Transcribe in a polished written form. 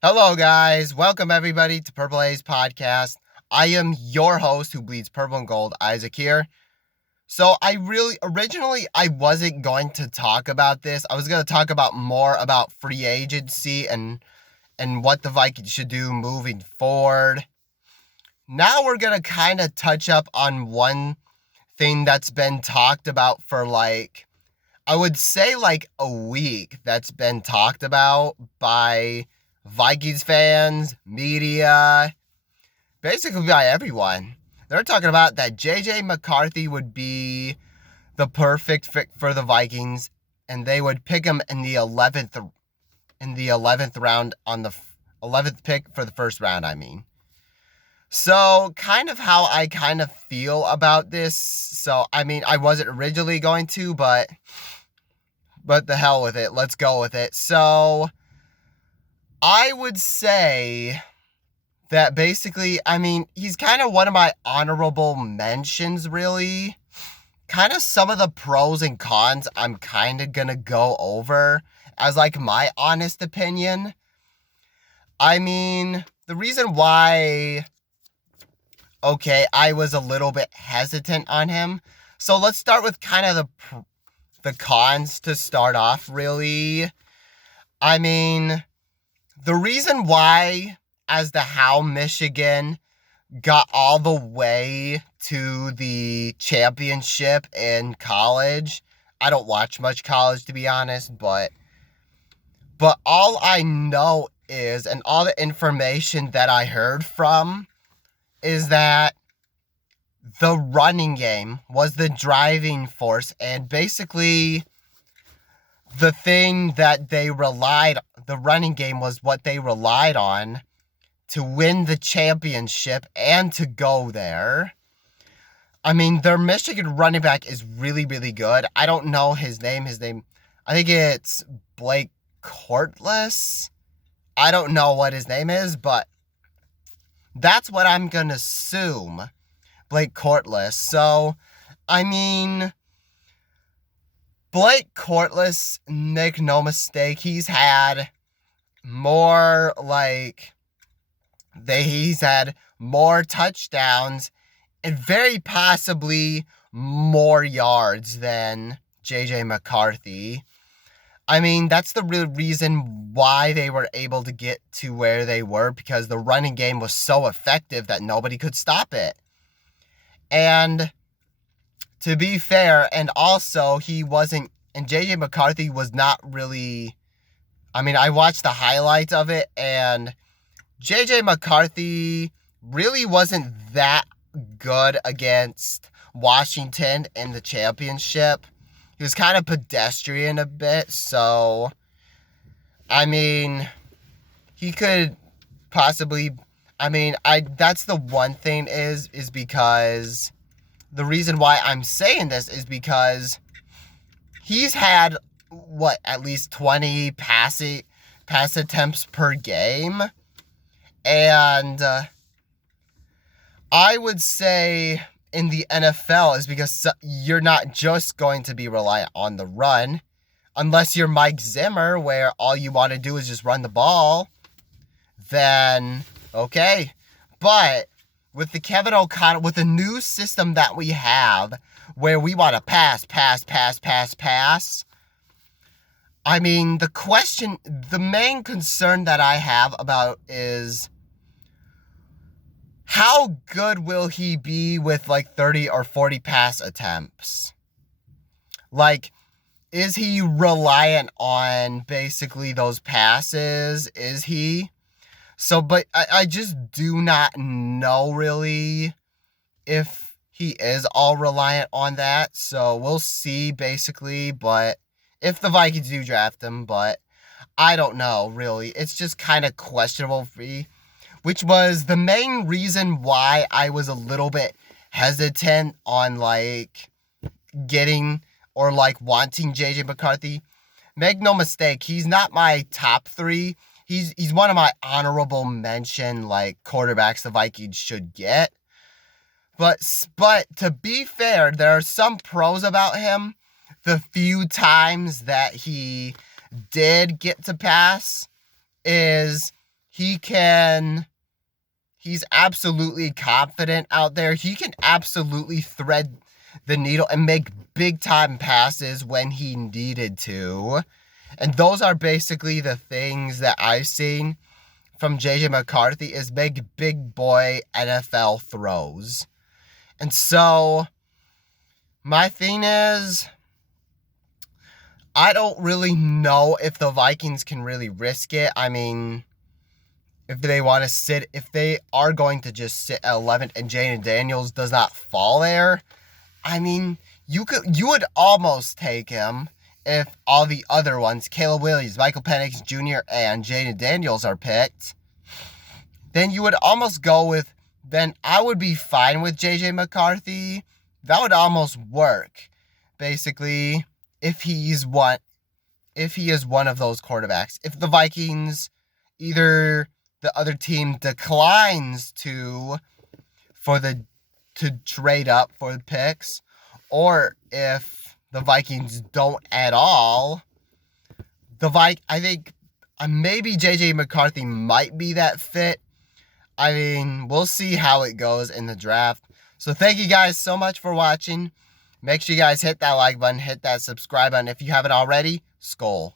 Hello, guys. Welcome, everybody, to Purple A's podcast. I am your host who bleeds purple and gold, Isaac here. So, originally, I wasn't going to talk about this. I was going to talk about more about free agency and what the Vikings should do moving forward. Now, we're going to kind of touch up on one thing that's been talked about for I would say a week that's been talked about by Vikings fans, media, basically by everyone. They're talking about that JJ McCarthy would be the perfect fit for the Vikings, and they would pick him in the 11th round on the 11th pick for the first round, I mean. So, kind of how I kind of feel about this. So, I mean, I wasn't originally going to, but the hell with it. Let's go with it. So, I would say that basically, I mean, he's kind of one of my honorable mentions, really. Kind of some of the pros and cons I'm kind of going to go over as my honest opinion. I mean, the reason why, I was a little bit hesitant on him. So let's start with kind of the cons to start off, really. I mean, the reason why, as to how Michigan got all the way to the championship in college, I don't watch much college, to be honest, but all I know is, and all the information that I heard from, is that the running game was the driving force, and basically the thing that the running game was what they relied on to win the championship and to go there. I mean, their Michigan running back is really, really good. I don't know his name. I think it's Blake Courtless. I don't know what his name is, but that's what I'm going to assume. Blake Courtless. So, I mean, Blake Courtless, make no mistake, he's had more he's had more touchdowns and very possibly more yards than JJ McCarthy. I mean, that's the real reason why they were able to get to where they were, because the running game was so effective that nobody could stop it. And to be fair, and also JJ McCarthy was not really, I mean, I watched the highlights of it, and JJ McCarthy really wasn't that good against Washington in the championship. He was kind of pedestrian a bit, so, I mean, he could possibly, that's the one thing is because the reason why I'm saying this is because he's had, at least 20 pass attempts per game. And I would say in the NFL is because you're not just going to be reliant on the run, unless you're Mike Zimmer, where all you want to do is just run the ball, then okay. But with the Kevin O'Connell, with the new system that we have, where we want to pass, I mean, the main concern that I have about is how good will he be with 30 or 40 pass attempts? Is he reliant on basically those passes? Is he? So, but I just do not know really if he is all reliant on that. So we'll see basically, but if the Vikings do draft him, but I don't know really. It's just kind of questionable for me, which was the main reason why I was a little bit hesitant on getting or wanting JJ McCarthy. Make no mistake, he's not my top 3. He's one of my honorable mention quarterbacks the Vikings should get. But to be fair, there are some pros about him. The few times that he did get to pass is He's absolutely confident out there. He can absolutely thread the needle and make big time passes when he needed to. And those are basically the things that I've seen from JJ McCarthy, is make big boy NFL throws. And so my thing is, I don't really know if the Vikings can really risk it. I mean, if they are going to just sit at 11 and Jaden Daniels does not fall there, I mean, you would almost take him if all the other ones, Caleb Williams, Michael Penix Jr., and Jaden Daniels, are picked. Then you would almost go with, then I would be fine with JJ McCarthy. That would almost work, basically, if he is one of those quarterbacks. If the Vikings, either the other team declines to trade up for the picks, or if the Vikings don't at all, I think maybe JJ McCarthy might be that fit. I mean, we'll see how it goes in the draft. So thank you guys so much for watching. Make sure you guys hit that like button, hit that subscribe button if you haven't already. Skol.